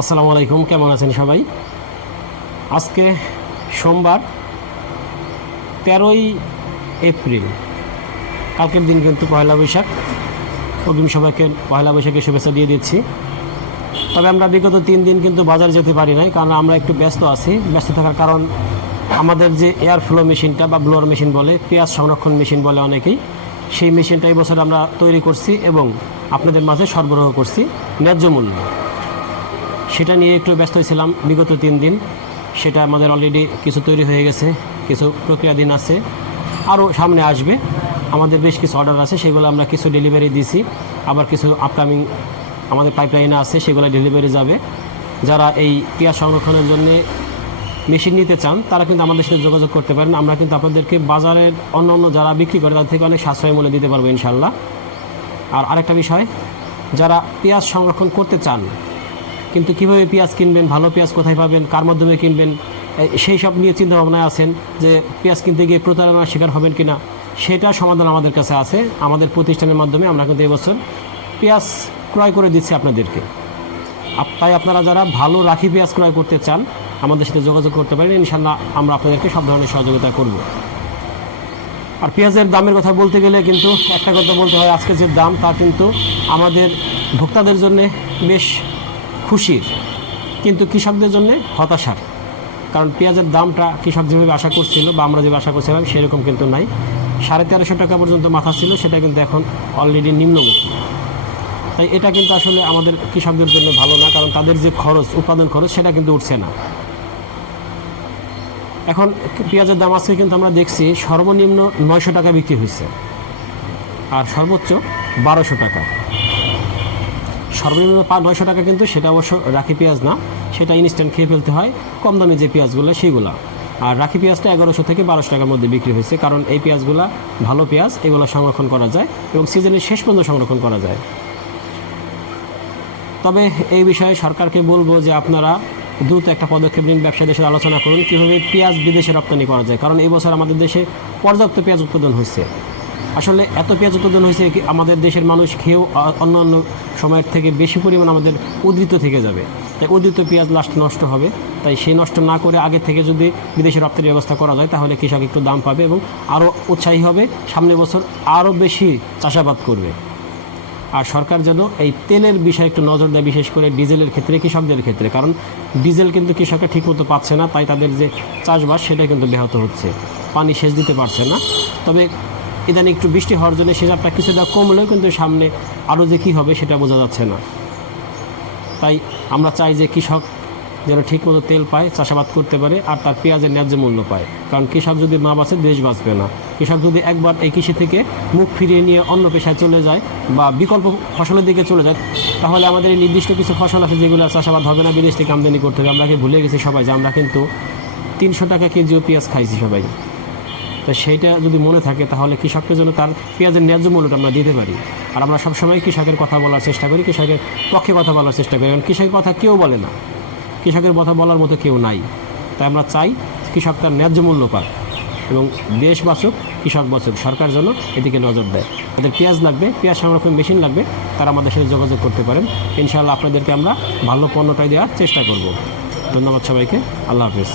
আসসালামু আলাইকুম, কেমন আছেন সবাই? আজকে সোমবার 13ই এপ্রিল, কালকের দিন কিন্তু পয়লা বৈশাখ। অগ্রিম সবাইকে পয়লা বৈশাখের শুভেচ্ছা দিয়ে দিচ্ছি। তবে আমরা বিগত 3 দিন কিন্তু বাজারে যেতে পারি নাই, কারণ আমরা একটু ব্যস্ত আছি। ব্যস্ত থাকার কারণ আমাদের যে এয়ার ফ্লো মেশিনটা বা ব্লোয়ার মেশিন বলে, পেঁয়াজ সংরক্ষণ মেশিন বলে অনেকেই, সেই মেশিনটা এই বছর আমরা তৈরি করছি এবং আপনাদের মাঝে সরবরাহ করছি ন্যায্য মূল্য। সেটা নিয়ে একটু ব্যস্ত ছিলাম বিগত 3 দিন। সেটা আমাদের অলরেডি কিছু তৈরি হয়ে গেছে, কিছু প্রক্রিয়াধীন আছে, আরও সামনে আসবে। আমাদের বেশ কিছু অর্ডার আছে, সেগুলো আমরা কিছু ডেলিভারি দিছি, আবার কিছু আপকামিং আমাদের পাইপলাইনে আছে, সেগুলো ডেলিভারি যাবে। যারা এই পেঁয়াজ সংরক্ষণের জন্য মেশিন নিতে চান তারা কিন্তু আমাদের সাথে যোগাযোগ করতে পারেন। আমরা কিন্তু আপনাদেরকে বাজারের অন্য যারা বিক্রি করে তাদের থেকে অনেক সাশ্রয় মূল্যে দিতে পারবো ইনশাল্লাহ। আর আরেকটা বিষয়, যারা পেঁয়াজ সংরক্ষণ করতে চান কিন্তু কীভাবে পেঁয়াজ কিনবেন, ভালো পেঁয়াজ কোথায় পাবেন, কার মাধ্যমে কিনবেন, সেই সব নিয়ে চিন্তাভাবনায় আছেন যে পেঁয়াজ কিনতে গিয়ে প্রতারণার শিকার হবেন কিনা, সেটা সমাধান আমাদের কাছে আছে। আমাদের প্রতিষ্ঠানের মাধ্যমে আমরা কিন্তু এবছর পেঁয়াজ ক্রয় করে দিচ্ছি আপনাদেরকে। তাই আপনারা যারা ভালো রাখি পেঁয়াজ ক্রয় করতে চান আমাদের সাথে যোগাযোগ করতে পারেন, ইনশাল্লাহ আমরা আপনাদেরকে সব ধরনের সহযোগিতা করব। আর পেঁয়াজের দামের কথা বলতে গেলে কিন্তু একটা কথা বলতে হয়, আজকে যে দাম তা কিন্তু আমাদের ভোক্তাদের জন্য বেশ খুশির, কিন্তু কৃষকদের জন্য হতাশার। কারণ পেঁয়াজের দামটা কৃষক যেভাবে আশা করছিল বা আমরা যেভাবে আশা করছিলাম সেরকম কিন্তু নাই। 1350 টাকা পর্যন্ত মাথা ছিল, সেটা কিন্তু এখন অলরেডি নিম্নমুখী। তাই এটা কিন্তু আসলে আমাদের কৃষকদের জন্য ভালো না, কারণ তাদের যে খরচ, উৎপাদন খরচ, সেটা কিন্তু উঠছে না। এখন পেঁয়াজের দাম আজকে কিন্তু আমরা দেখছি সর্বনিম্ন 900 টাকা বিক্রি হয়েছে, আর সর্বোচ্চ 1200 টাকা। সর্বনিম্ন 900 টাকা, কিন্তু সেটা অবশ্য রাখি পেঁয়াজ না, সেটা ইনস্ট্যান্ট খেয়ে ফেলতে হয় কম দামি যে পেঁয়াজগুলো সেইগুলা। আর রাখি পেঁয়াজটা 1100 থেকে 1200 টাকার মধ্যে বিক্রি হয়েছে, কারণ এই পেঁয়াজগুলো ভালো পেঁয়াজ, এগুলো সংরক্ষণ করা যায় এবং সিজনের শেষ পর্যন্ত সংরক্ষণ করা যায়। তবে এই বিষয়ে সরকারকে বলবো যে আপনারা দ্রুত একটা পদক্ষেপ নিন, ব্যবসায়ীদের সাথে আলোচনা করুন কীভাবে পেঁয়াজ বিদেশে রপ্তানি করা যায়। কারণ এই বছর আমাদের দেশে পর্যাপ্ত পেঁয়াজ উৎপাদন হয়েছে। আসলে এত পেঁয়াজ উৎপাদন হয়েছে আমাদের দেশের মানুষ খেয়েও অন্যান্য সময়ের থেকে বেশি পরিমাণ আমাদের উদ্ধৃত থেকে যাবে। তাই উদ্ধৃত পেঁয়াজ লাস্ট নষ্ট হবে। তাই সেই নষ্ট না করে আগে থেকে যদি বিদেশে রপ্তানির ব্যবস্থা করা যায় তাহলে কৃষক একটু দাম পাবে এবং আরও উৎসাহী হবে, সামনের বছর আরও বেশি চাষাবাদ করবে। আর সরকার যেন এই তেলের বিষয়ে একটু নজর দেয়, বিশেষ করে ডিজেলের ক্ষেত্রে, কৃষকদের ক্ষেত্রে। কারণ ডিজেল কিন্তু কৃষকরা ঠিকমতো পাচ্ছে না, তাই তাদের যে চাষবাস সেটা কিন্তু ব্যাহত হচ্ছে, পানি সেচ দিতে পারছে না। তবে ইদানিং একটু বৃষ্টি হওয়ার জন্য সেসবটা কিছুটা কমলেও কিন্তু সামনে আরও যে কী হবে সেটা বোঝা যাচ্ছে না। তাই আমরা চাই যে কৃষক যেন ঠিকমতো তেল পায়, চাষাবাদ করতে পারে, আর তার পেঁয়াজের ন্যায্য মূল্য পায়। কারণ কৃষক যদি না বাঁচে দেশ বাঁচবে না। কৃষক যদি একবার এই কৃষি থেকে মুখ ফিরিয়ে নিয়ে অন্য পেশায় চলে যায় বা বিকল্প ফসলের দিকে চলে যায়, তাহলে আমাদের এই নির্দিষ্ট কিছু ফসল আছে যেগুলো চাষাবাদ হবে না, বিদেশ থেকে আমদানি করতে হবে। আমরা কি ভুলে গেছি সবাই যে আমরা কিন্তু 300 টাকা কেজিও পেঁয়াজ খাইছি সবাই। তো সেইটা যদি মনে থাকে তাহলে কৃষকের জন্য তার পেঁয়াজের ন্যায্য মূল্যটা আমরা দিতে পারি। আর আমরা সবসময় কৃষকের কথা বলার চেষ্টা করি, কৃষকের পক্ষে কথা বলার চেষ্টা করি, কারণ কৃষকের কথা কেউ বলে না, কৃষকের কথা বলার মতো কেউ নাই। তাই আমরা চাই কৃষক তার ন্যায্য মূল্য পাক এবং দেশ বাঁচুক, কৃষক বাঁচুক। সরকার যেন এদিকে নজর দেয়। যাদের পেঁয়াজ লাগবে, পেঁয়াজ সংরক্ষণ মেশিন লাগবে, তারা আমাদের সাথে যোগাযোগ করতে পারেন। ইনশাআল্লাহ আপনাদেরকে আমরা ভালো পণ্যটাই দেওয়ার চেষ্টা করব। ধন্যবাদ সবাইকে, আল্লাহ হাফেজ।